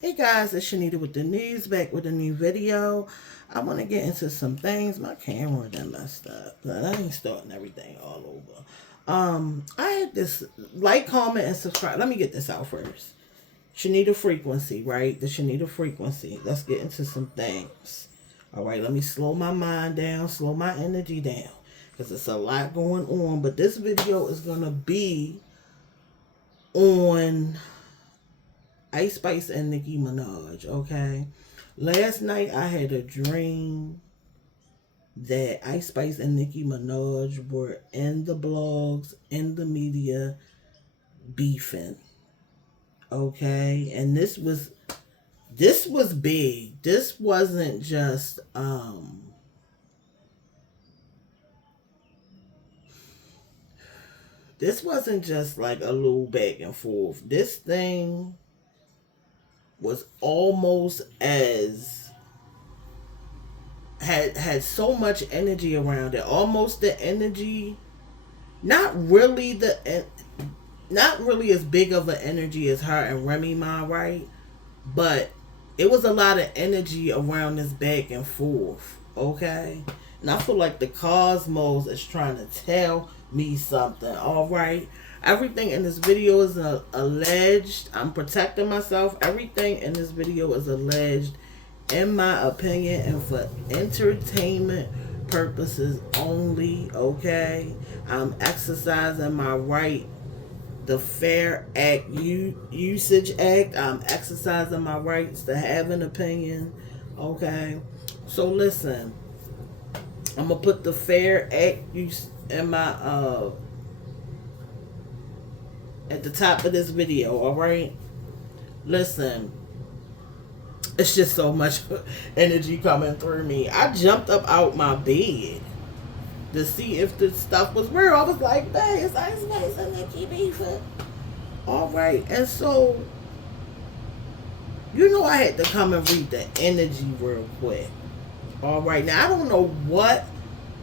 Hey guys, it's Shanita with the news, back with a new video. I want to get into some things. My camera done messed up, but I ain't starting everything all over. I had this like, comment, and subscribe. Let me get this out first. Shanita frequency, right? The Shanita frequency. Let's get into some things. All right, let me slow my mind down, slow my energy down, because it's a lot going on. But this video is gonna be on Ice Spice and Nicki Minaj, okay? Last night I had a dream that Ice Spice and Nicki Minaj were in the blogs, in the media, beefing, okay? And this was big. This wasn't just like a little back and forth. This thing was almost as had so much energy around it, almost the energy, not really not really as big of an energy as her and Remy Ma, right? But it was a lot of energy around this back and forth, okay? And I feel like the cosmos is trying to tell me something, all right? Everything in this video is alleged. I'm protecting myself. Everything in this video is alleged, in my opinion, and for entertainment purposes only, okay? I'm exercising my right, the Fair Act Usage Act. I'm exercising my rights to have an opinion, okay? So listen, I'm gonna put the Fair Act use in my at the top of this video, all right? Listen, it's just so much energy coming through me. I jumped up out my bed to see if the stuff was real. I was like, "Hey, it's Ice Spice and Nicki beefing." All right, and so I had to come and read the energy real quick. All right, now I don't know what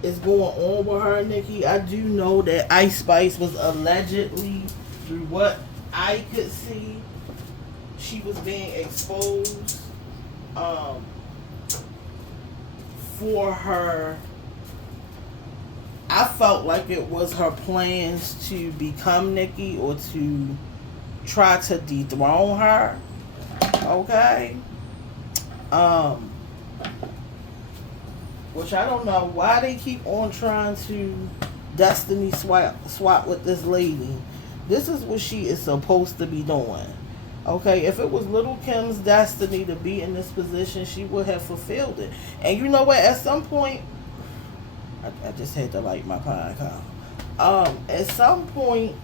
is going on with her and Nicki. I do know that Ice Spice was allegedly, through what I could see, she was being exposed for her. I felt like it was her plans to become Nicki or to try to dethrone her. Okay. Which I don't know why they keep on trying to destiny swap with this lady. This is what she is supposed to be doing. Okay, if it was Little Kim's destiny to be in this position, she would have fulfilled it. And you know what? At some point, I just had to light my pine cone. At some point,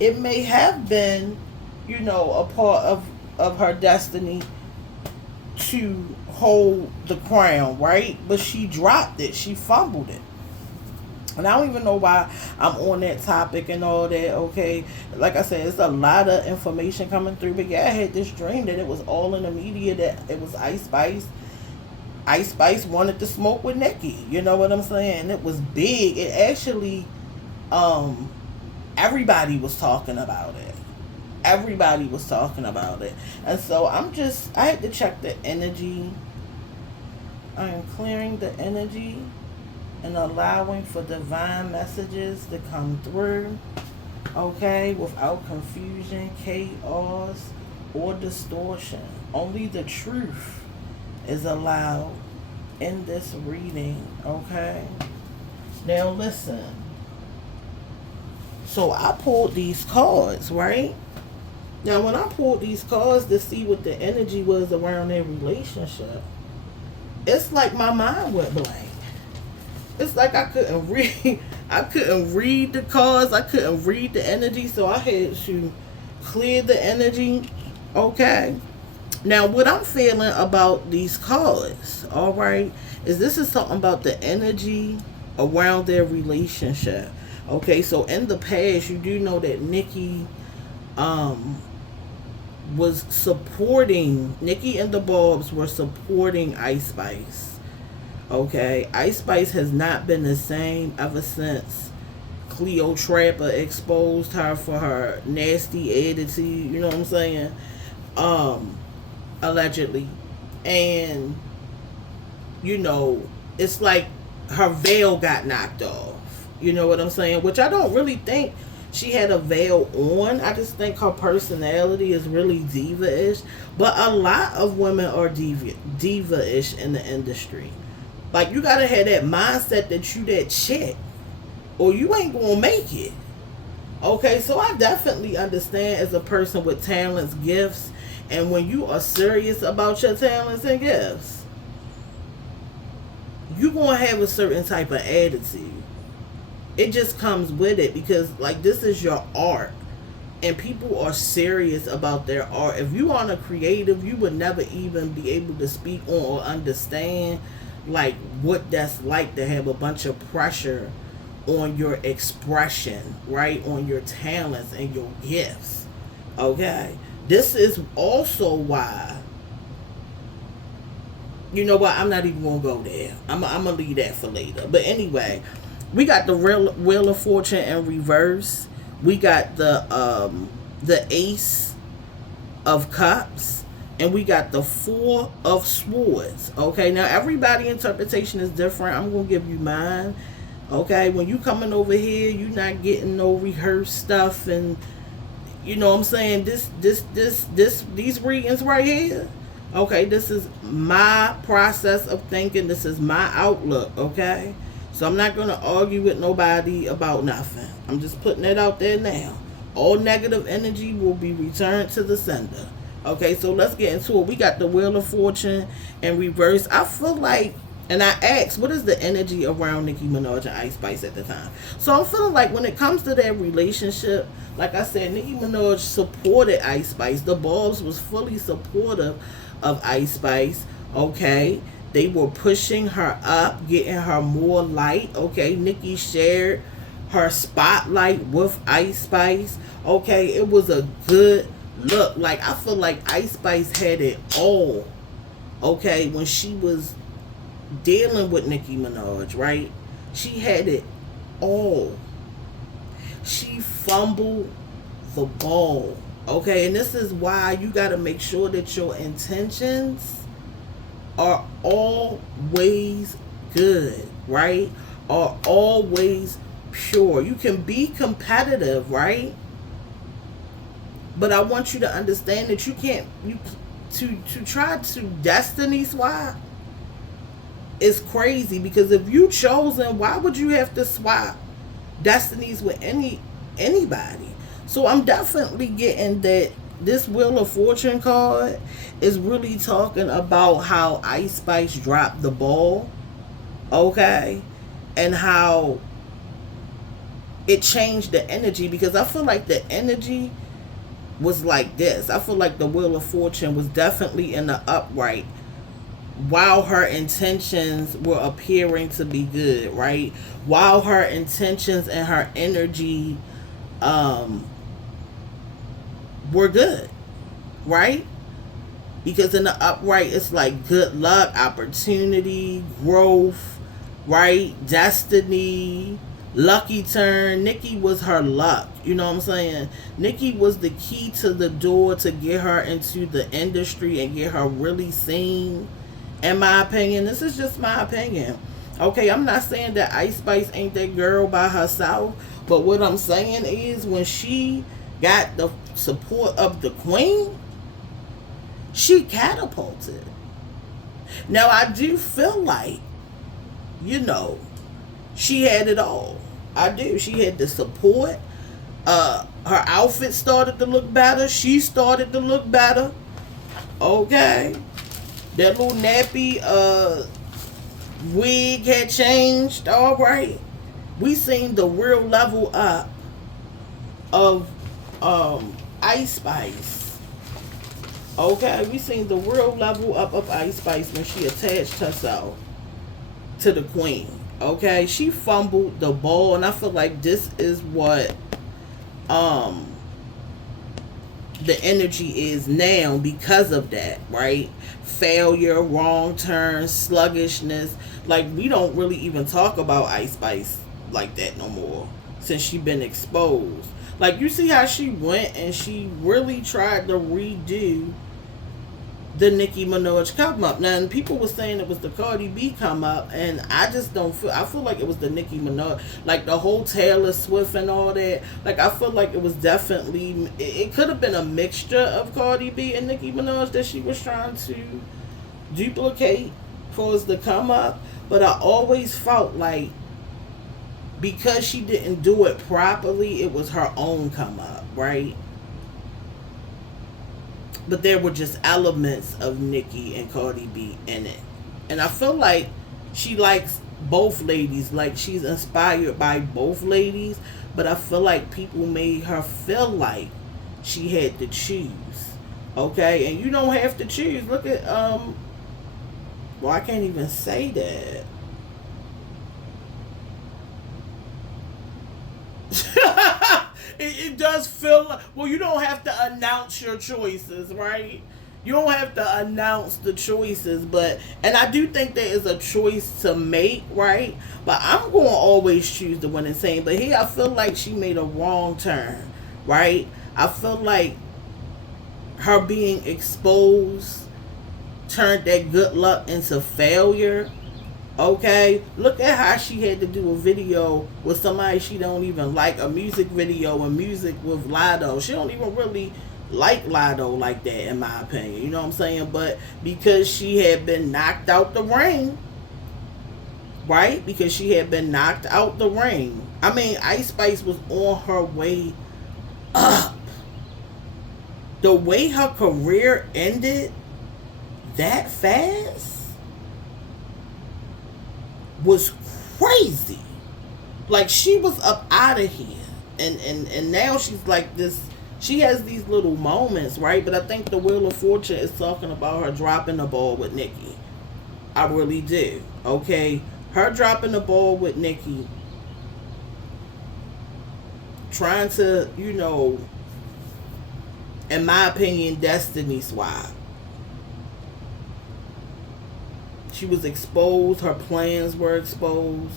it may have been, a part of her destiny to hold the crown, right? But she dropped it. She fumbled it. And I don't even know why I'm on that topic and all that, okay? Like I said, it's a lot of information coming through. But yeah, I had this dream that it was all in the media, that it was Ice Spice. Ice Spice wanted to smoke with Nicki. You know what I'm saying? It was big. It actually, everybody was talking about it. Everybody was talking about it. And so I had to check the energy. I am clearing the energy and allowing for divine messages to come through, okay, without confusion, chaos, or distortion. Only the truth is allowed in this reading, okay? Now listen. So I pulled these cards, right? Now when I pulled these cards to see what the energy was around their relationship, it's like my mind went blank. It's like I couldn't read. I couldn't read the cards. I couldn't read the energy. So I had to clear the energy. Okay. Now what I'm feeling about these cards, all right, is this is something about the energy around their relationship. Okay. So in the past, you do know that Nicki was supporting, Nicki and the Bobs were supporting Ice Spice. Okay, Ice Spice has not been the same ever since Cleo Trapper exposed her for her nasty attitude. You know what I'm saying? um, allegedly, and you know, it's like her veil got knocked off. You know what I'm saying? Which I don't really think she had a veil on. I just think her personality is really diva-ish. But a lot of women are diva-ish in the industry. Like, you gotta have that mindset that you that chick, or you ain't gonna make it. Okay, so I definitely understand as a person with talents, gifts, and when you are serious about your talents and gifts, you gonna have a certain type of attitude. It just comes with it because, like, this is your art, and people are serious about their art. If you aren't a creative, you would never even be able to speak on or understand like what that's like to have a bunch of pressure on your expression, right? On your talents and your gifts. Okay? This is also why, you know what, I'm not even gonna go there. I'm gonna leave that for later. But anyway, we got the real Wheel of Fortune in reverse. We got the Ace of Cups, and we got the Four of Swords. Okay, now everybody interpretation is different. I'm gonna give you mine. Okay, when you coming over here, you not getting no rehearsed stuff, and you know what I'm saying, these readings right here. Okay, this is my process of thinking. This is my outlook. Okay, so I'm not gonna argue with nobody about nothing. I'm just putting it out there now. All negative energy will be returned to the sender. Okay, so let's get into it. We got the Wheel of Fortune in reverse. I feel like, and I asked, what is the energy around Nicki Minaj and Ice Spice at the time? So I'm feeling like when it comes to their relationship, like I said, Nicki Minaj supported Ice Spice. The Barbs was fully supportive of Ice Spice. Okay, they were pushing her up, getting her more light. Okay, Nicki shared her spotlight with Ice Spice. Okay, it was a good look. Like, I feel like Ice Spice had it all. Okay, when she was dealing with Nicki Minaj, right? She had it all. She fumbled the ball. Okay, and this is why you got to make sure that your intentions are always good, right? Are always pure. You can be competitive, right? But I want you to understand that you can't, to try to destiny swap is crazy, because if you chosen, why would you have to swap destinies with anybody? So I'm definitely getting that this Wheel of Fortune card is really talking about how Ice Spice dropped the ball, okay, and how it changed the energy, because I feel like the energy was like this. I feel like the Wheel of Fortune was definitely in the upright while her intentions were appearing to be good, right? While her intentions and her energy were good, right? Because in the upright, it's like good luck, opportunity, growth, right? Destiny, lucky turn. Nicki was her luck. You know what I'm saying? Nicki was the key to the door to get her into the industry and get her really seen. In my opinion, this is just my opinion. Okay, I'm not saying that Ice Spice ain't that girl by herself, but what I'm saying is when she got the support of the queen, she catapulted. Now, I do feel like, you know, she had it all. I do. She had the support. Her outfit started to look better. She started to look better. Okay. That little nappy wig had changed. All right. We seen the real level up of Ice Spice. Okay, we seen the real level up of Ice Spice when she attached herself to the queen. Okay, she fumbled the ball, and I feel like this is what the energy is now because of that, right? Failure, wrong turn, sluggishness. Like, we don't really even talk about Ice Spice like that no more since she been exposed. Like, you see how she went and she really tried to redo the Nicki Minaj come up. Now, and people were saying it was the Cardi B come up, and I just don't feel. I feel like it was the Nicki Minaj, like the whole Taylor Swift and all that. Like I feel like it was definitely. It could have been a mixture of Cardi B and Nicki Minaj that she was trying to duplicate for us to come up. But I always felt like because she didn't do it properly, it was her own come up, right? But there were just elements of Nicki and Cardi B in it. And I feel like she likes both ladies. Like she's inspired by both ladies. But I feel like people made her feel like she had to choose. Okay? And you don't have to choose. Look at, well, I can't even say that. It does feel like, well, you don't have to announce your choices, right? You don't have to announce the choices, but, and I do think there is a choice to make, right? But I'm going to always choose the one and same. But here I feel like she made a wrong turn, right? I feel like her being exposed turned that good luck into failure. Okay, look at how she had to do a video with somebody she don't even like, a music video and music with Lido. She don't even really like Lido like that, in my opinion. You know what I'm saying? But because she had been knocked out the ring, right? Because she had been knocked out the ring. I mean, Ice Spice was on her way up. The way her career ended that fast was crazy. Like she was up out of here, and now she's like this. She has these little moments, right? But I think the Wheel of Fortune is talking about her dropping the ball with Nicki. I really do. Okay, her dropping the ball with Nicki, trying to, you know, in my opinion, destiny swap. She was exposed. Her plans were exposed.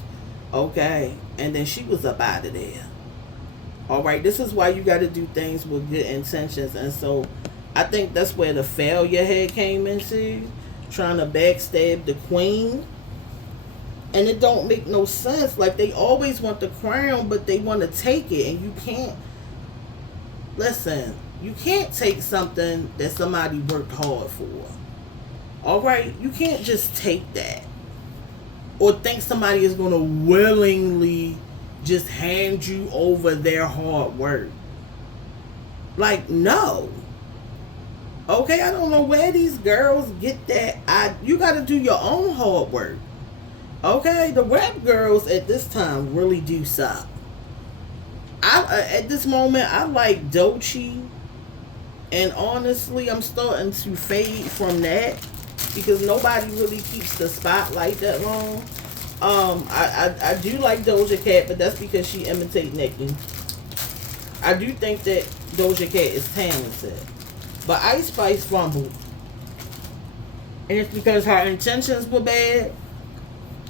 Okay. And then she was up out of there. Alright. This is why you got to do things with good intentions. And so I think that's where the failure head came into. Trying to backstab the queen. And it don't make no sense. Like they always want the crown, but they want to take it. And you can't. Listen. You can't take something that somebody worked hard for. Alright, you can't just take that. Or think somebody is going to willingly just hand you over their hard work. Like, no. Okay, I don't know where these girls get that. You got to do your own hard work. Okay, the rap girls at this time really do suck. At this moment, I like Doechii. And honestly, I'm starting to fade from that. Because nobody really keeps the spotlight that long. I do like Doja Cat, but that's because she imitates Nicki. I do think that Doja Cat is talented. But Ice Spice fumbled. And it's because her intentions were bad.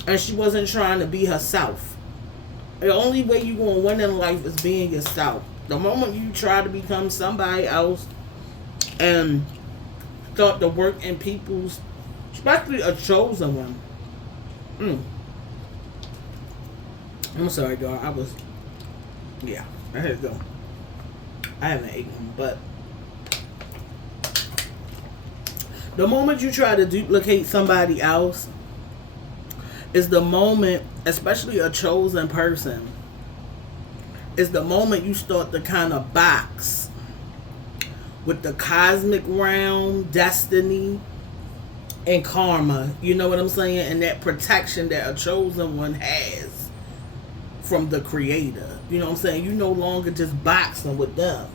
And she wasn't trying to be herself. The only way you're going to win in life is being yourself. The moment you try to become somebody else and start to work in people's, especially a chosen one. I'm sorry, dog. Yeah, I had to go. I haven't eaten, but the moment you try to duplicate somebody else is the moment, especially a chosen person, is the moment you start to kind of box with the cosmic realm, destiny, and karma. You know what I'm saying? And that protection that a chosen one has from the creator. You know what I'm saying? You no longer just boxing with them.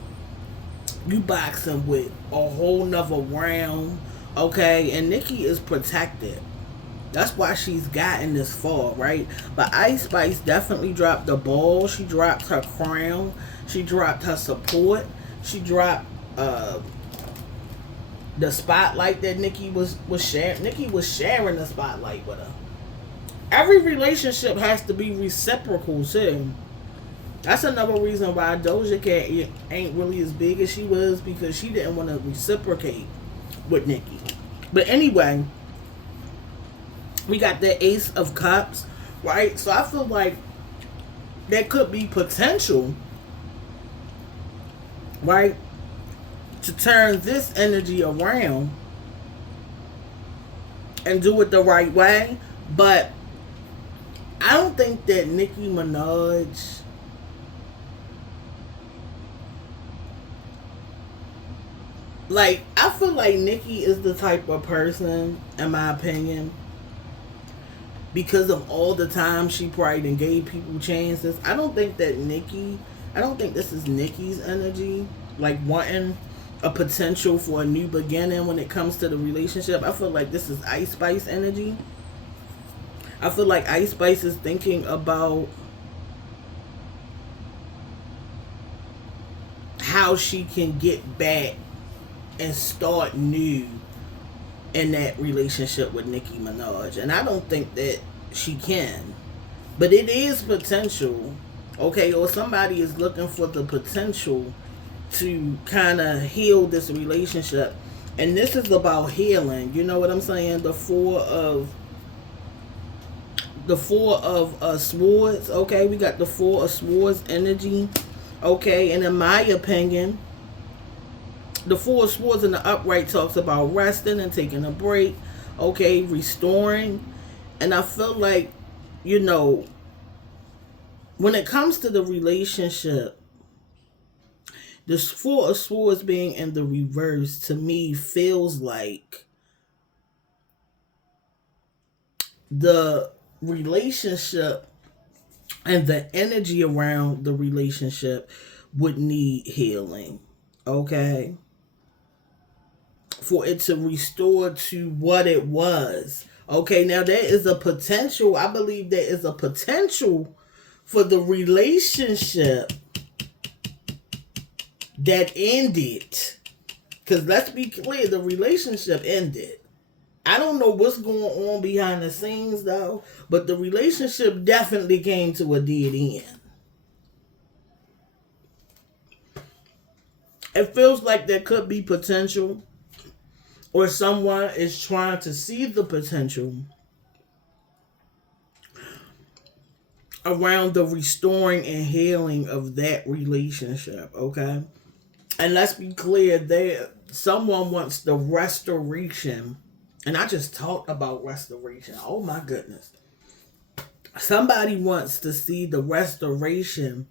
You boxing with a whole nother realm. Okay? And Nicki is protected. That's why she's gotten this far, right? But Ice Spice definitely dropped the ball. She dropped her crown. She dropped her support. She dropped the spotlight that Nicki was sharing. Nicki was sharing the spotlight with her. Every relationship has to be reciprocal too. That's another reason why Doja Cat ain't really as big as she was, because she didn't want to reciprocate with Nicki. But anyway, we got the Ace of Cups, right? So I feel like there could be potential, right, to turn this energy around and do it the right way. But I don't think that Nicki Minaj, like, I feel like Nicki is the type of person, in my opinion, because of all the time she probably done gave people chances. I don't think this is Nicki's energy, like wanting a potential for a new beginning when it comes to the relationship. I feel like this is Ice Spice energy. I feel like Ice Spice is thinking about how she can get back and start new in that relationship with Nicki Minaj. And I don't think that she can. But it is potential. Okay, or somebody is looking for the potential to kind of heal this relationship. And this is about healing. You know what I'm saying? The four of swords. Okay, we got the four of swords energy. Okay, and in my opinion, the four of swords in the upright talks about resting and taking a break. Okay, restoring. And I feel like, you know, when it comes to the relationship, this four of swords being in the reverse to me feels like the relationship and the energy around the relationship would need healing. Okay, for it to restore to what it was. Okay, now there is a potential. I believe there is a potential for the relationship that ended. Because let's be clear, the relationship ended. I don't know what's going on behind the scenes though, but the relationship definitely came to a dead end. It feels like there could be potential, or someone is trying to see the potential around the restoring and healing of that relationship, okay? And let's be clear, there someone wants the restoration. And I just talked about restoration. Oh my goodness. Somebody wants to see the restoration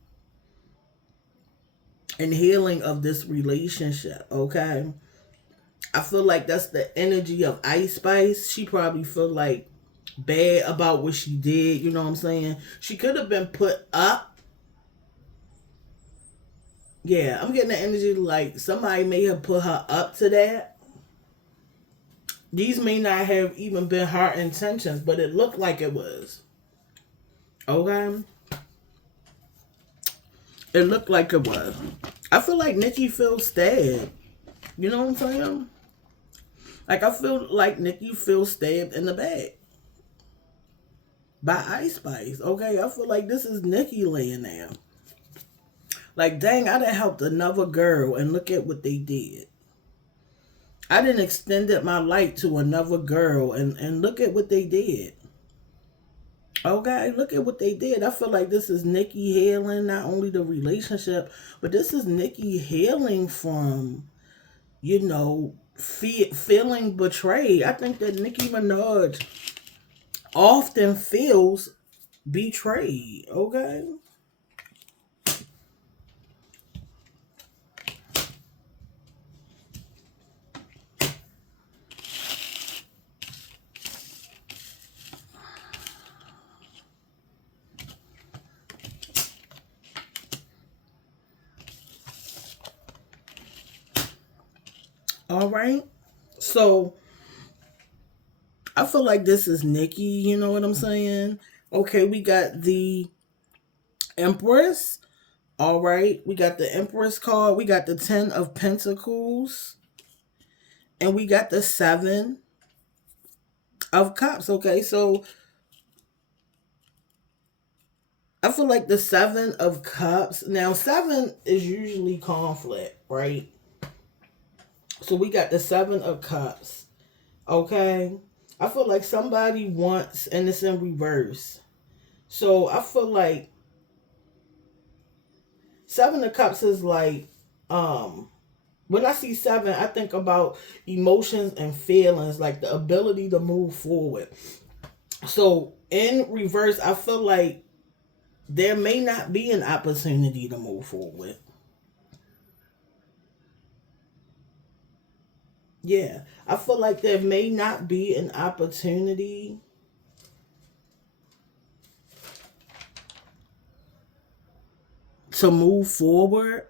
and healing of this relationship, okay? I feel like that's the energy of Ice Spice. She probably feel like bad about what she did, you know what I'm saying? She could have been put up. Yeah, I'm getting the energy like somebody may have put her up to that. These may not have even been her intentions, but it looked like it was. Okay? It looked like it was. I feel like Nicki feels stabbed. You know what I'm saying? Like I feel like Nicki feels stabbed in the back by Ice Spice. Okay, I feel like this is Nicki laying there. Like, dang, I done helped another girl and look at what they did. I done extended my light to another girl and look at what they did. Okay, look at what they did. I feel like this is Nicki healing not only the relationship, but this is Nicki healing from, you know, feeling betrayed. I think that Nicki Minaj often feels betrayed. Okay. All right. So I feel like this is Nicki. You know what I'm saying? Okay, we got the Empress. All right, we got the Empress card. We got the Ten of Pentacles, and we got the Seven of Cups. Okay, so I feel like the Seven of Cups. Now, seven is usually conflict, right? So we got the Seven of Cups, Okay? I feel like somebody wants, and it's in reverse. So I feel like Seven of Cups is like, um, when I see seven, I think about emotions and feelings, like the ability to move forward. So in reverse, I feel like there may not be an opportunity to move forward. Yeah, I feel like there may not be an opportunity to move forward.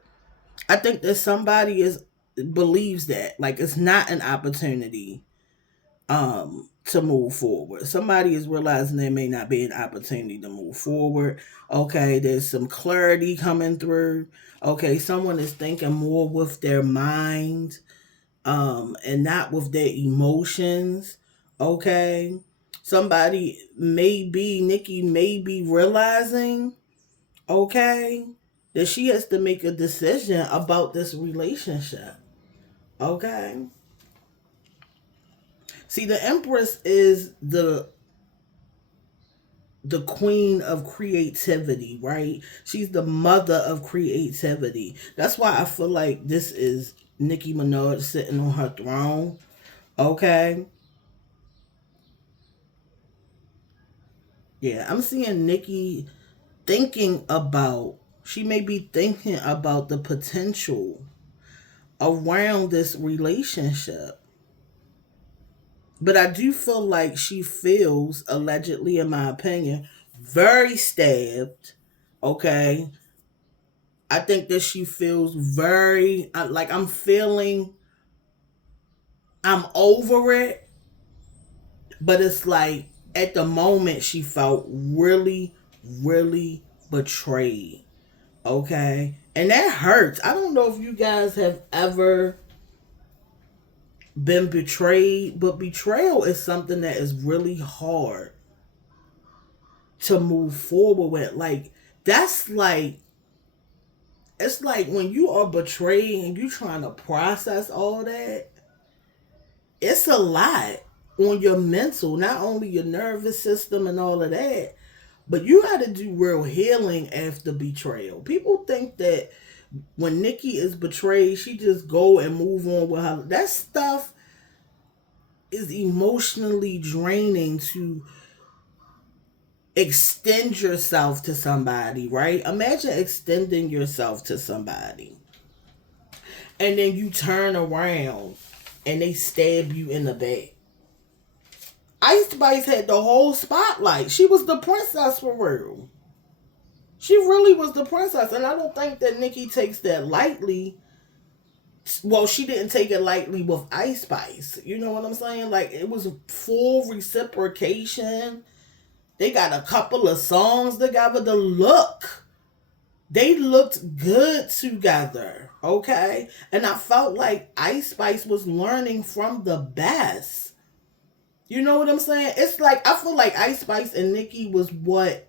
I think that somebody is believes that like it's not an opportunity to move forward. Somebody is realizing there may not be an opportunity to move forward. Okay, there's some clarity coming through. Okay, someone is thinking more with their mind and not with their emotions. Okay, somebody Nicki may be realizing, okay, that she has to make a decision about this relationship. Okay, see, the Empress is the queen of creativity, right? She's the mother of creativity. That's why I feel like this is Nicki Minaj sitting on her throne. Okay. Yeah, I'm seeing Nicki thinking about, she may be thinking about the potential around this relationship. But I do feel like she feels, allegedly, in my opinion, very stabbed. Okay. I think that she feels very, like I'm feeling, I'm over it, but it's like at the moment she felt really, really betrayed. Okay. And that hurts. I don't know if you guys have ever been betrayed, but betrayal is something that is really hard to move forward with. Like, that's like, it's like when you are betrayed and you trying to process all that, it's a lot on your mental, not only your nervous system and all of that, but you got to do real healing after betrayal. People think that when Nicki is betrayed, she just go and move on with her. That stuff is emotionally draining to extend yourself to somebody, right? Imagine extending yourself to somebody and then you turn around and they stab you in the back. Ice Spice had the whole spotlight. She was the princess for real. She really was the princess, and I don't think that Nicki takes that lightly. Well, she didn't take it lightly with Ice Spice. You know what I'm saying? Like, it was full reciprocation. They got a couple of songs together. The look, they looked good together. Okay, and I felt like Ice Spice was learning from the best. You know what I'm saying? It's like I feel like Ice Spice and Nicki was what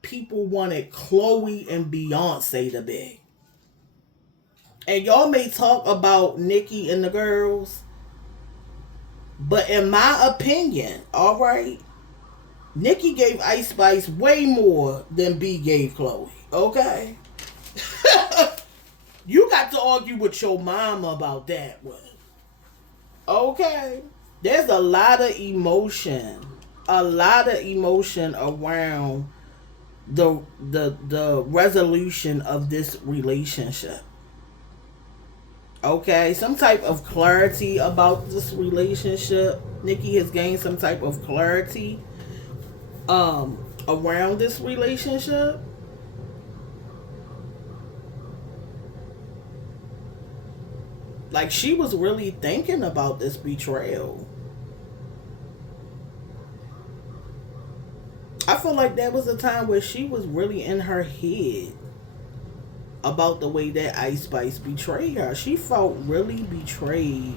people wanted Chloe and Beyonce to be. And y'all may talk about Nicki and the girls, but in my opinion, all right, Nicki gave Ice Spice way more than B gave Chloe. Okay? You got to argue with your mama about that one. Okay? There's a lot of emotion around the resolution of this relationship. Okay, some type of clarity about this relationship. Nicki has gained some type of clarity around this relationship. Like, she was really thinking about this betrayal. I feel like that was a time where she was really in her head about the way that Ice Spice betrayed her. She felt really betrayed.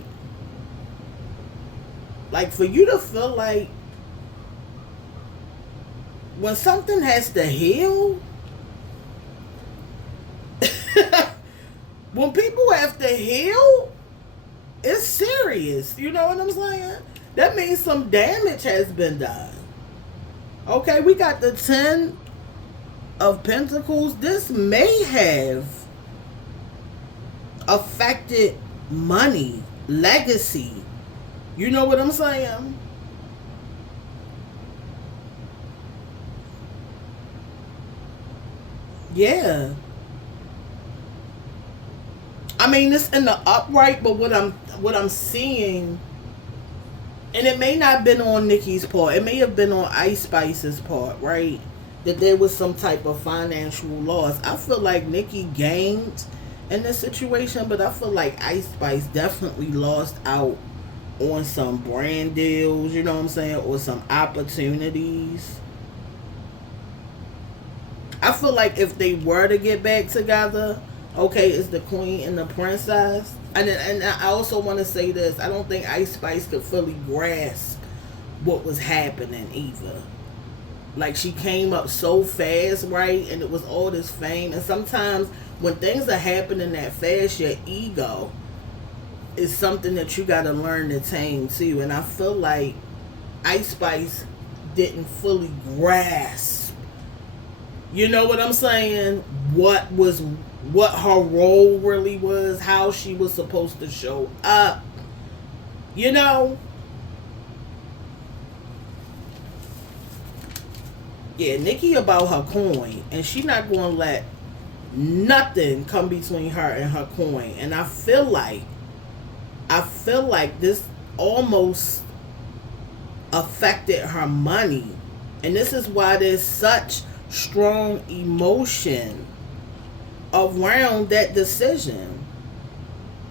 Like, for you to feel like when something has to heal, when people have to heal, it's serious. You know what I'm saying? That means some damage has been done. Okay, we got the 10 of Pentacles. This may have affected money, legacy. You know what I'm saying? Yeah. I mean, it's in the upright, but what I'm seeing, and it may not have been on Nicki's part. It may have been on Ice Spice's part, right? That there was some type of financial loss. I feel like Nicki gained in this situation, but I feel like Ice Spice definitely lost out on some brand deals, you know what I'm saying, or some opportunities. I feel like if they were to get back together, okay, it's the queen and the princess. And I also want to say this: I don't think Ice Spice could fully grasp what was happening either. Like, she came up so fast, right? And it was all this fame. And sometimes when things are happening that fast, your ego is something that you got to learn to tame too. And I feel like Ice Spice didn't fully grasp, you know what I'm saying, what her role really was, how she was supposed to show up, you know. Yeah, Nicki about her coin, and she not gonna let nothing come between her and her coin. And I feel like this almost affected her money, and this is why there's such strong emotion around that decision.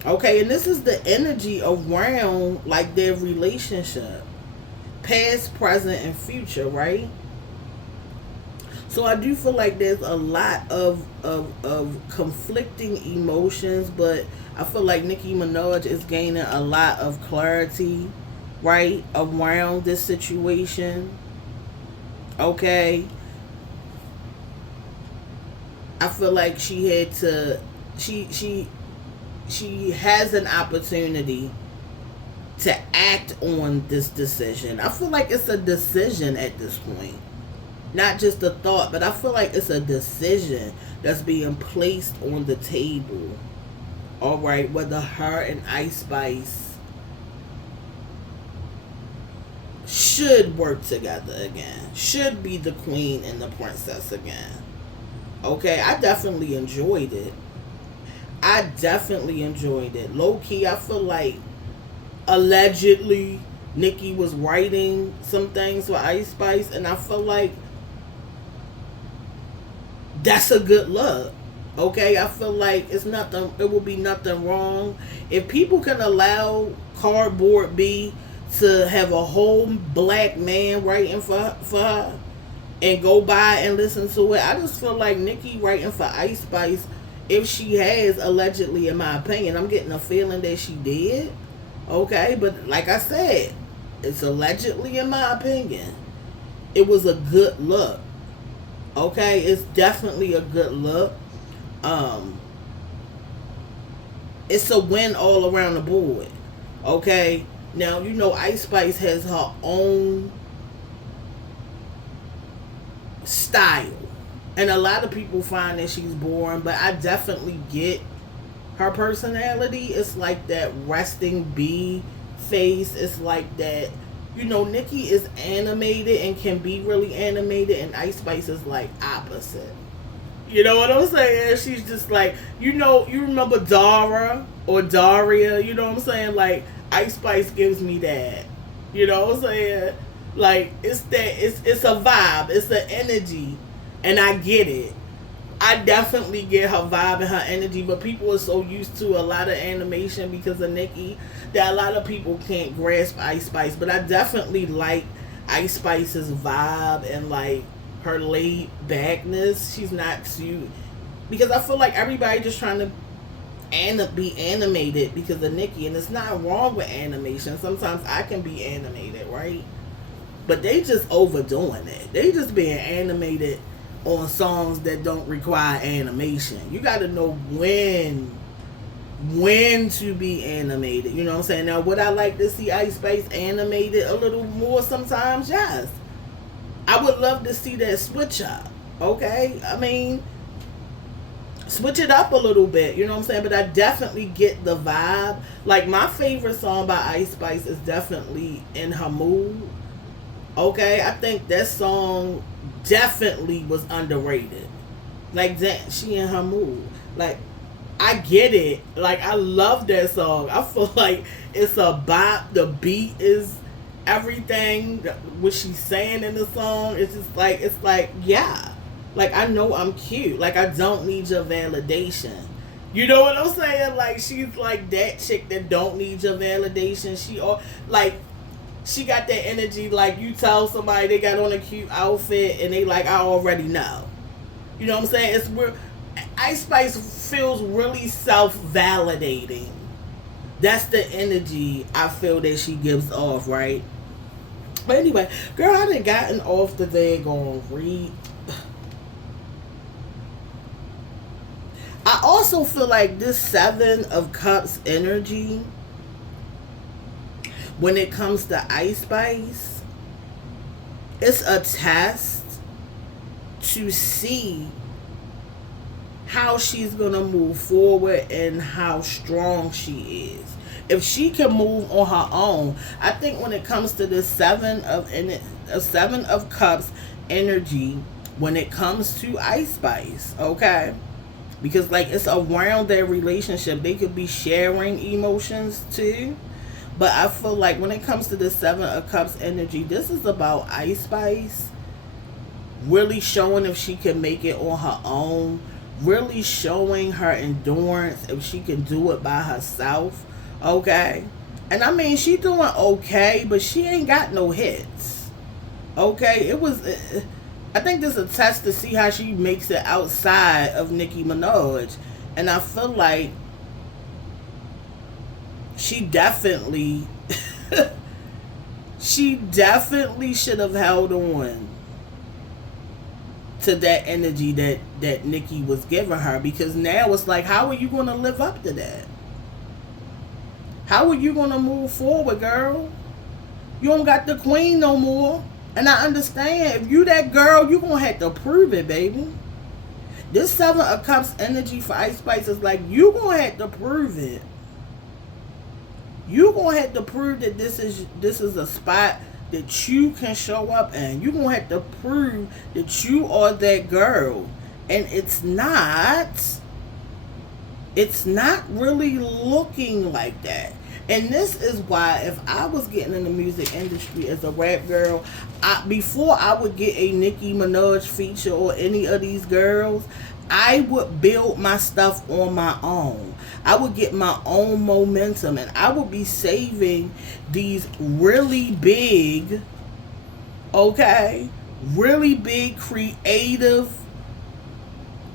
Okay, and this is the energy around like their relationship, past, present, and future, right? So I do feel like there's a lot of conflicting emotions, but I feel like Nicki Minaj is gaining a lot of clarity, right, around this situation. Okay. I feel like she had to she has an opportunity to act on this decision. I feel like it's a decision at this point. Not just a thought, but I feel like it's a decision that's being placed on the table. All right, whether her and Ice Spice should work together again, should be the queen and the princess again. Okay, I definitely enjoyed it. I definitely enjoyed it. Low key, I feel like allegedly Nicki was writing some things for Ice Spice, and I feel like that's a good look. Okay, I feel like it's nothing. It will be nothing wrong if people can allow Cardboard B to have a whole black man writing for her and go by and listen to it. I just feel like Nicki writing for Ice Spice, if she has allegedly, in my opinion, I'm getting a feeling that she did. Okay, but like I said, it's allegedly, in my opinion, it was a good look. Okay, it's definitely a good look. Um, it's a win all around the board. Okay, now you know Ice Spice has her own style, and a lot of people find that she's boring, but I definitely get her personality. It's like that resting bee face. It's like that, you know, Nicki is animated and can be really animated, and Ice Spice is like opposite. You know what I'm saying? She's just like, you know, you remember Dara or Daria, you know what I'm saying? Like, Ice Spice gives me that. You know what I'm saying? Like, it's that, it's a vibe, it's the energy, and I get it. I definitely get her vibe and her energy, but people are so used to a lot of animation because of Nicki that a lot of people can't grasp Ice Spice. But I definitely like Ice Spice's vibe and like her laid backness. She's not too, because I feel like everybody just trying to be animated because of Nicki, and it's not wrong with animation. Sometimes I can be animated, right? But they just overdoing it. They just being animated on songs that don't require animation. You got to know when when to be animated. You know what I'm saying? Now, would I like to see Ice Spice animated a little more sometimes? Yes. I would love to see that switch up. Okay? I mean, switch it up a little bit. You know what I'm saying? But I definitely get the vibe. Like, my favorite song by Ice Spice is definitely In Her Mood. Okay? I think that song definitely was underrated. Like, that, she in her mood. Like, I get it. Like, I love that song. I feel like it's a bop. The beat is everything. What she's saying in the song, it's like, yeah. Like, I know I'm cute. Like, I don't need your validation. You know what I'm saying? Like, she's like that chick that don't need your validation. She got that energy. Like, you tell somebody they got on a cute outfit and they like, I already know. You know what I'm saying? It's where Ice Spice feels really self-validating. That's the energy I feel that she gives off, right? But anyway, girl, I done gotten off the daggone read. I also feel like this Seven of Cups energy, when it comes to Ice Spice, it's a test to see how she's gonna move forward and how strong she is. If she can move on her own, I think when it comes to the Seven of Cups energy, when it comes to Ice Spice, okay, because like it's around their relationship, they could be sharing emotions too. But I feel like when it comes to the Seven of Cups energy, this is about Ice Spice really showing if she can make it on her own, really showing her endurance if she can do it by herself, okay? And I mean, she doing okay, but she ain't got no hits, okay? I think this is a test to see how she makes it outside of Nicki Minaj. And I feel like she definitely should have held on to that energy that Nicki was giving her, because now it's like, how are you going to live up to that? How are you going to move forward, girl? You don't got the queen no more. And I understand, if you that girl, you going to have to prove it, baby. This Seven of Cups energy for Ice Spice is like, you going to have to prove it. You going to have to prove that this is a spot that you can show up in. You're going to have to prove that you are that girl. And it's not really looking like that. And this is why, if I was getting in the music industry as a rap girl, before I would get a Nicki Minaj feature or any of these girls, I would build my stuff on my own. I would get my own momentum, and I would be saving these really big, really big, creative,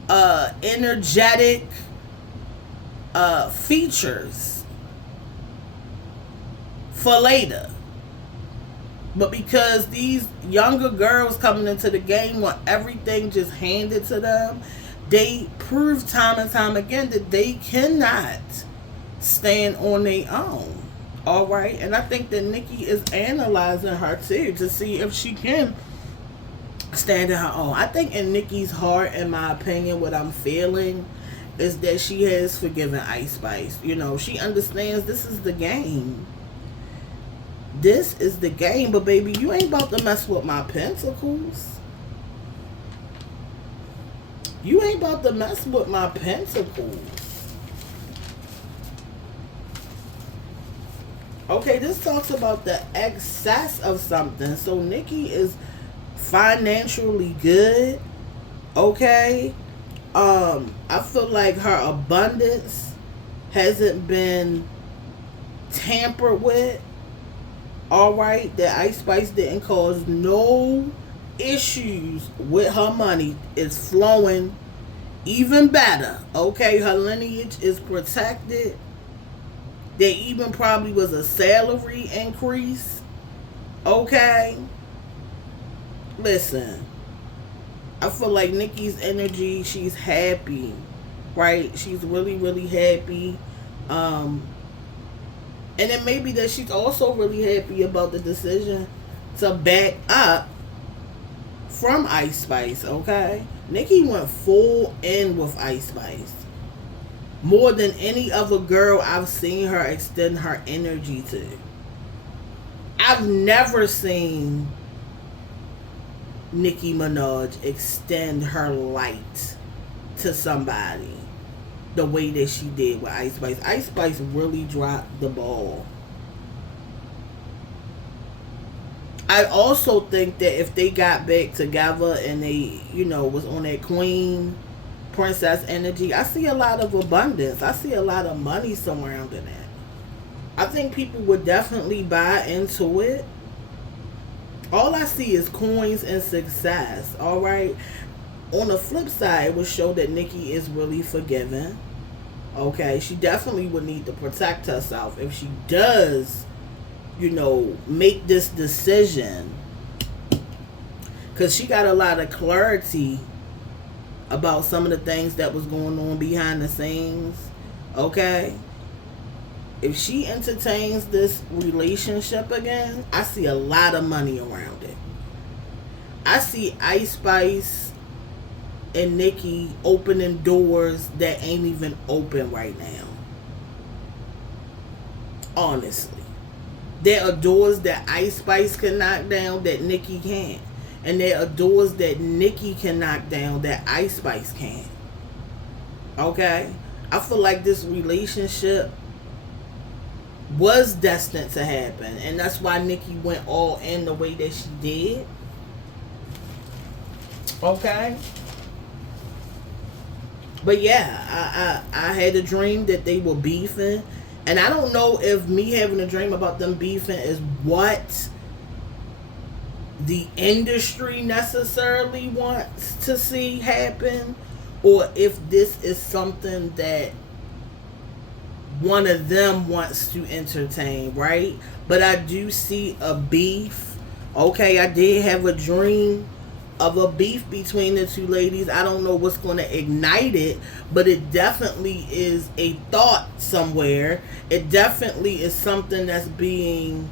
energetic features for later. But because these younger girls coming into the game want everything just handed to them, they prove time and time again that they cannot stand on their own. All right? And I think that Nicki is analyzing her too to see if she can stand on her own. I think in Nicki's heart, in my opinion, what I'm feeling is that she has forgiven Ice Spice. You know, she understands this is the game. This is the game, but baby, you ain't about to mess with my pentacles. You ain't about to mess with my pentacles. Okay, this talks about the excess of something. So Nicki is financially good. Okay. I feel like her abundance hasn't been tampered with. Alright, that Ice Spice didn't cause no issues with her money. It's flowing even better. Okay, her lineage is protected. There even probably was a salary increase. Okay. Listen, I feel like Nicki's energy, she's happy. Right? She's really, really happy. Um, and it may be that she's also really happy about the decision to back up from Ice Spice, okay? Nicki went full in with Ice Spice. More than any other girl I've seen her extend her energy to. I've never seen Nicki Minaj extend her light to somebody the way that she did with Ice Spice. Ice Spice really dropped the ball. I also think that if they got back together and they, was on that queen princess energy, I see a lot of abundance. I see a lot of money surrounding that. I think people would definitely buy into it. All I see is coins and success. All right. On the flip side, it would show that Nicki is really forgiving. Okay. She definitely would need to protect herself if she does, make this decision. Because she got a lot of clarity about some of the things that was going on behind the scenes. Okay. If she entertains this relationship again, I see a lot of money around it. I see Ice Spice and Nicki opening doors that ain't even open right now. Honestly. There are doors that Ice Spice can knock down that Nicki can't. And there are doors that Nicki can knock down that Ice Spice can't. Okay? I feel like this relationship was destined to happen, and that's why Nicki went all in the way that she did. Okay, but yeah, I had a dream that they were beefing, and I don't know if me having a dream about them beefing is what the industry necessarily wants to see happen, or if this is something that one of them wants to entertain, right? But I do see a beef. Okay, I did have a dream of a beef between the two ladies. I don't know what's going to ignite it, but it definitely is a thought somewhere. It definitely is something that's being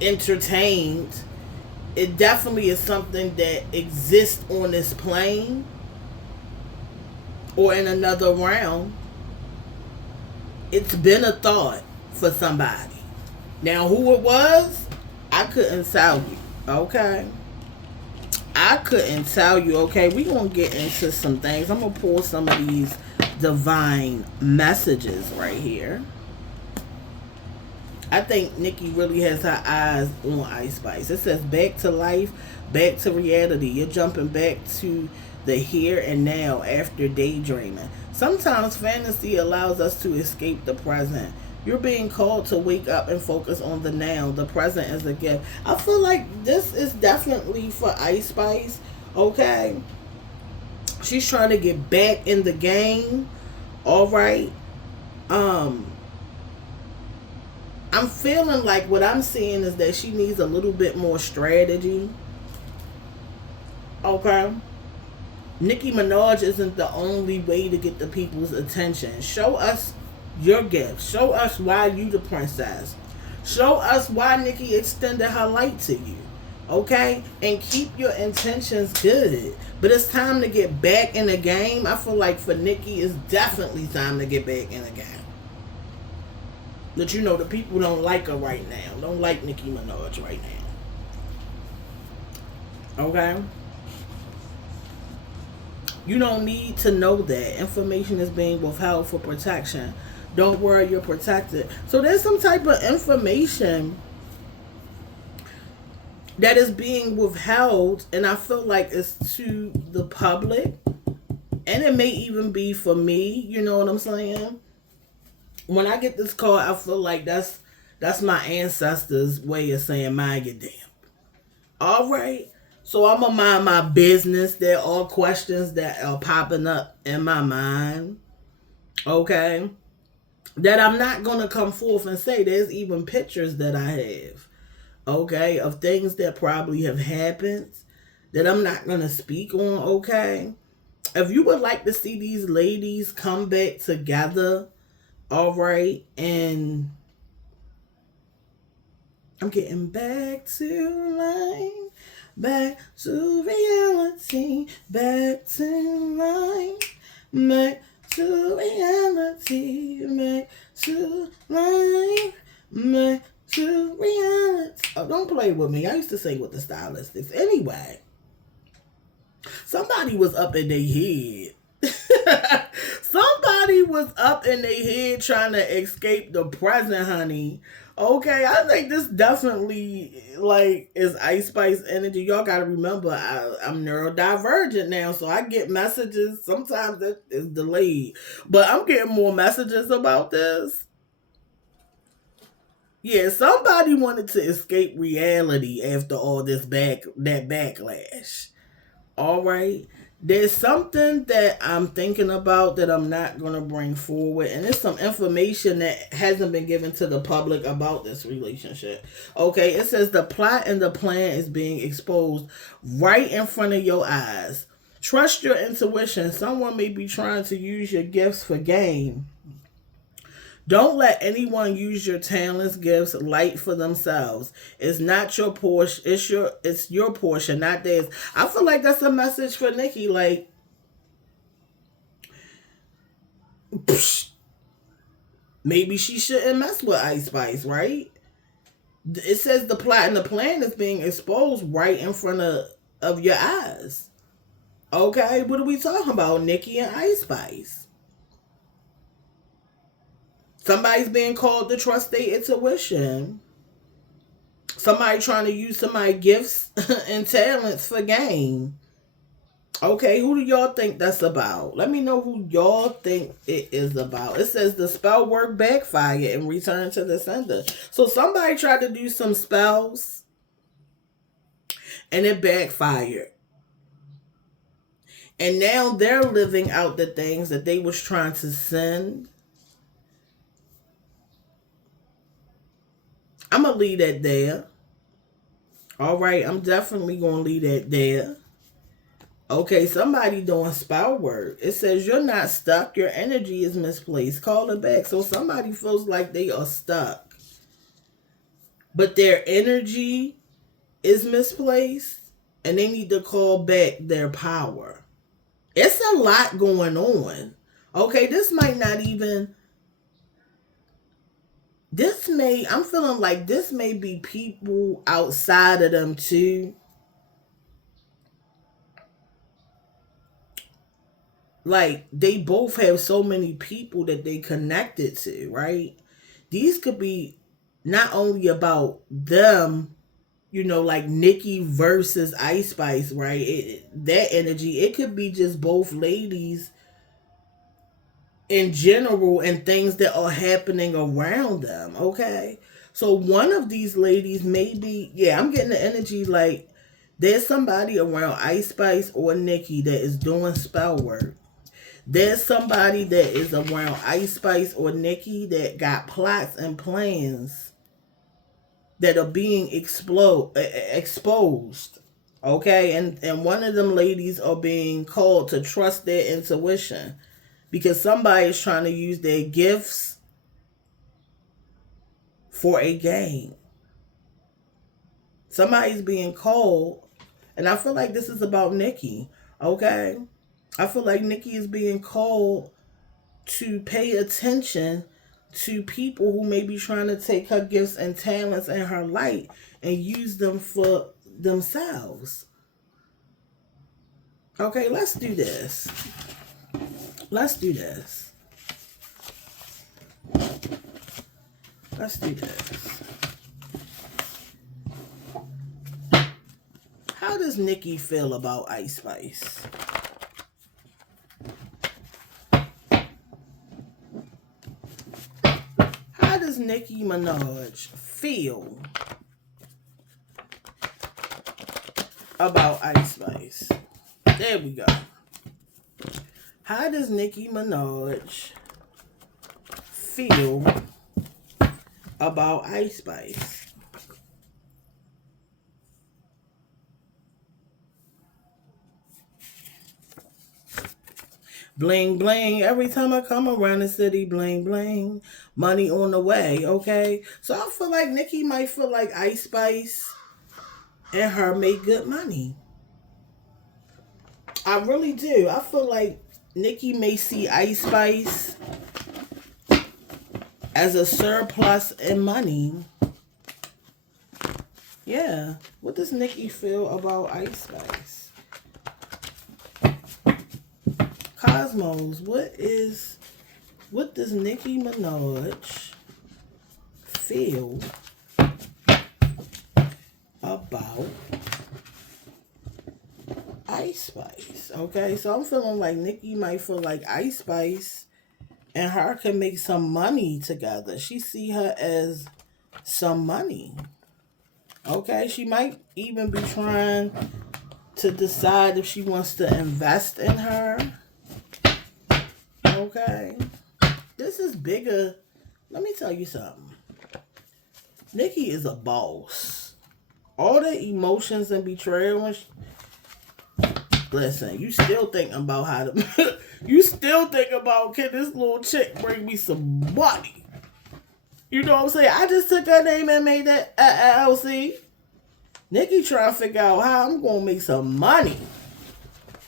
entertained. It definitely is something that exists on this plane or in another realm. It's been a thought for somebody. Now, who it was, I couldn't tell you. Okay? I couldn't tell you. Okay? We're going to get into some things. I'm going to pull some of these divine messages right here. I think Nicki really has her eyes on Ice Spice. It says, back to life, back to reality. You're jumping back to the here and now after daydreaming. Sometimes fantasy allows us to escape the present. You're being called to wake up and focus on the now. The present is a gift. I feel like this is definitely for Ice Spice. Okay? She's trying to get back in the game. Alright? I'm feeling like what I'm seeing is that she needs a little bit more strategy. Okay? Nicki Minaj isn't the only way to get the people's attention. Show us your gift. Show us why you the princess. Show us why Nicki extended her light to you. Okay? And keep your intentions good. But it's time to get back in the game. I feel like for Nicki, it's definitely time to get back in the game. But the people don't like her right now. Don't like Nicki Minaj right now. Okay? You don't need to know that. Information is being withheld for protection. Don't worry, you're protected. So there's some type of information that is being withheld, and I feel like it's to the public. And it may even be for me, you know what I'm saying? When I get this call, I feel like that's my ancestors' way of saying mind your damn. All right. So I'm going to mind my business. There are all questions that are popping up in my mind. Okay. That I'm not going to come forth and say. There's even pictures that I have. Okay. Of things that probably have happened that I'm not going to speak on. Okay. If you would like to see these ladies come back together, All right. And I'm getting back to life. Back to reality. Back to life. Back to reality. Back to life. Back to reality. Oh, don't play with me. I used to sing with the stylistics. Anyway, somebody was up in their head. Somebody was up in their head trying to escape the present, honey. Okay, I think this definitely like is Ice Spice energy. Y'all gotta remember, I'm neurodivergent now, so I get messages. Sometimes that is delayed, but I'm getting more messages about this. Yeah, somebody wanted to escape reality after all this backlash. All right. There's something that I'm thinking about that I'm not going to bring forward. And it's some information that hasn't been given to the public about this relationship. Okay. It says the plot and the plan is being exposed right in front of your eyes. Trust your intuition. Someone may be trying to use your gifts for gain. Don't let anyone use your talents, gifts, light for themselves. It's not your portion. It's your portion, not theirs. I feel like that's a message for Nicki. Like, psh, maybe she shouldn't mess with Ice Spice, right? It says the plot and the plan is being exposed right in front of your eyes. Okay, what are we talking about? Nicki and Ice Spice. Somebody's being called to trust their intuition. Somebody trying to use somebody's gifts and talents for gain. Okay, who do y'all think that's about? Let me know who y'all think it is about. It says the spell work backfire and return to the sender. So somebody tried to do some spells and it backfired. And now they're living out the things that they was trying to send. I'm going to leave that there. All right, I'm definitely going to leave that there. Okay, somebody doing spell work. It says you're not stuck. Your energy is misplaced. Call it back. So somebody feels like they are stuck, but their energy is misplaced, and they need to call back their power. It's a lot going on. Okay, this might not even. I'm feeling like this may be people outside of them too. Like they both have so many people that they connected to, right? These could be not only about them, like Nicki versus Ice Spice, right? That energy. It could be just both ladies in general and things that are happening around them, okay? So one of these ladies maybe, yeah, I'm getting the energy like there's somebody around Ice Spice or Nicki that is doing spell work. There's somebody that is around Ice Spice or Nicki that got plots and plans that are being exposed. Okay, and one of them ladies are being called to trust their intuition because somebody is trying to use their gifts for a gain. Somebody's being called, and I feel like this is about Nicki. Okay, I feel like Nicki is being called to pay attention to people who may be trying to take her gifts and talents and her light and use them for themselves. Okay, let's do this. Let's do this. Let's do this. How does Nicki feel about Ice Spice? How does Nicki Minaj feel about Ice Spice? There we go. How does Nicki Minaj feel about Ice Spice? Bling bling. Every time I come around the city, bling bling. Money on the way, okay? So I feel like Nicki might feel like Ice Spice and her make good money. I really do. I feel like Nicki may see Ice Spice as a surplus in money. Yeah. What does Nicki feel about Ice Spice? Cosmos, what does Nicki Minaj feel about Ice Spice? Okay, so I'm feeling like Nicki might feel like Ice Spice and her can make some money together. She see her as some money. Okay, she might even be trying to decide if she wants to invest in her. Okay, this is bigger. Let me tell you something. Nicki is a boss. All the emotions and betrayal. Listen, you still thinking about how to. You still think about, can this little chick bring me some money? You know what I'm saying? I just took her name and made that LLC. Nicki trying to figure out how I'm gonna make some money.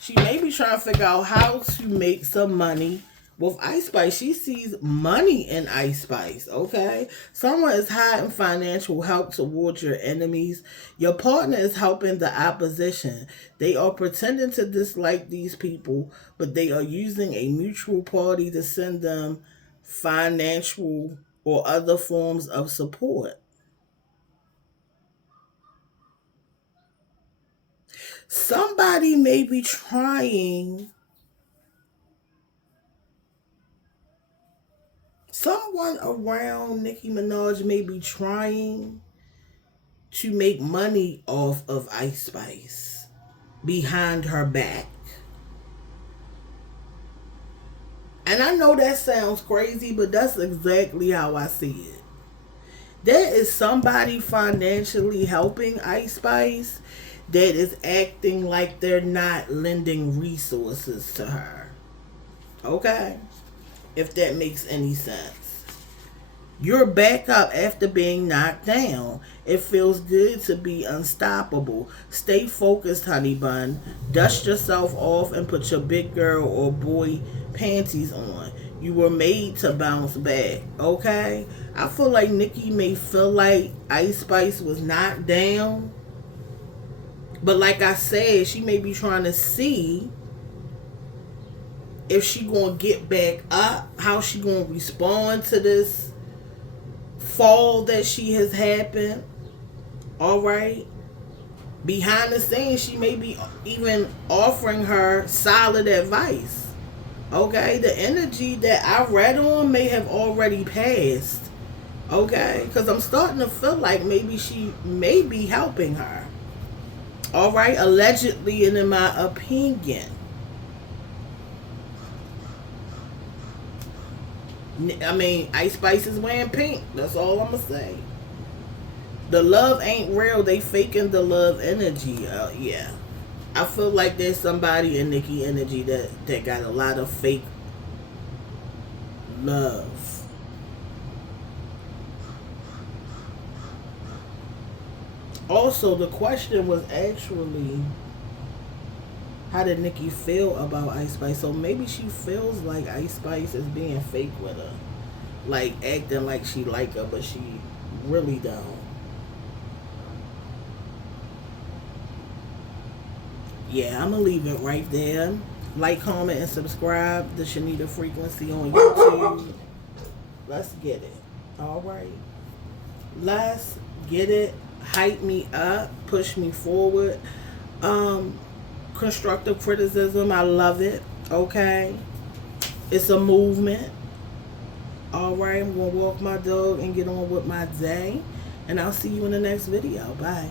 She may be trying to figure out how to make some money with Ice Spice. She sees money in Ice Spice, okay? Someone is hiding financial help towards your enemies. Your partner is helping the opposition. They are pretending to dislike these people, but they are using a mutual party to send them financial or other forms of support. Somebody may be trying, someone around Nicki Minaj may be trying to make money off of Ice Spice behind her back. And I know that sounds crazy, but that's exactly how I see it. There is somebody financially helping Ice Spice that is acting like they're not lending resources to her. Okay? If that makes any sense. You're back up after being knocked down. It feels good to be unstoppable. Stay focused, honey bun. Dust yourself off and put your big girl or boy panties on. You were made to bounce back, okay? I feel like Nicki may feel like Ice Spice was knocked down. But like I said, she may be trying to see if she gonna get back up, how she gonna respond to this fall that she has happened. All right. Behind the scenes, she may be even offering her solid advice. Okay, the energy that I read on may have already passed. Okay, because I'm starting to feel like maybe she may be helping her. All right, allegedly, and in my opinion. I mean, Ice Spice is wearing pink. That's all I'm going to say. The love ain't real. They faking the love energy. Yeah. I feel like there's somebody in Nicki energy that got a lot of fake love. Also, the question was actually, how did Nicki feel about Ice Spice? So maybe she feels like Ice Spice is being fake with her. Like acting like she like her, but she really don't. Yeah, I'm going to leave it right there. Like, comment, and subscribe. The Shanita Frequency on YouTube. Let's get it. All right. Let's get it. Hype me up. Push me forward. Constructive criticism, I love it. Okay, it's a movement. All right, I'm gonna walk my dog and get on with my day, and I'll see you in the next video. Bye.